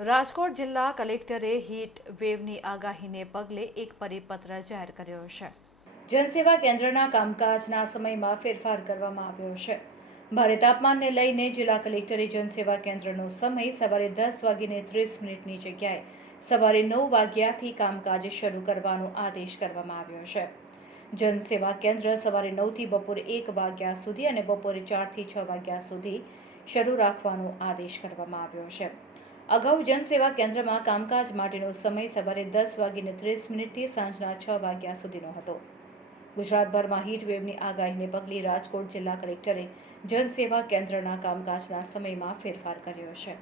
રાજકોટ જિલ્લા કલેક્ટરે હીટ વેવની આગાહીને પગલે એક પરિપત્ર જાહેર કર્યો છે. જનસેવા કેન્દ્રના કામકાજના સમયમાં ફેરફાર કરવામાં આવ્યો છે. ભારે તાપમાનને લઈને જિલ્લા કલેક્ટરે જનસેવા કેન્દ્રનો સમય સવારે દસ વાગીને ત્રીસ મિનિટની જગ્યાએ સવારે નવ વાગ્યાથી કામકાજ શરૂ કરવાનો આદેશ કરવામાં આવ્યો છે. જનસેવા કેન્દ્ર સવારે નવથી બપોરે એક વાગ્યા સુધી અને બપોરે ચારથી છ વાગ્યા સુધી શરૂ રાખવાનો આદેશ કરવામાં આવ્યો છે. અગાઉ જનસેવા કેન્દ્રમાં કામકાજ માટેનો સમય સવારે દસ વાગીને ત્રીસ મિનિટથી સાંજના છ વાગ્યા સુધીનો હતો. ગુજરાતભરમાં વેવની આગાહીને પગલે રાજકોટ જિલ્લા કલેક્ટરે જનસેવા કેન્દ્રના કામકાજના સમયમાં ફેરફાર કર્યો છે.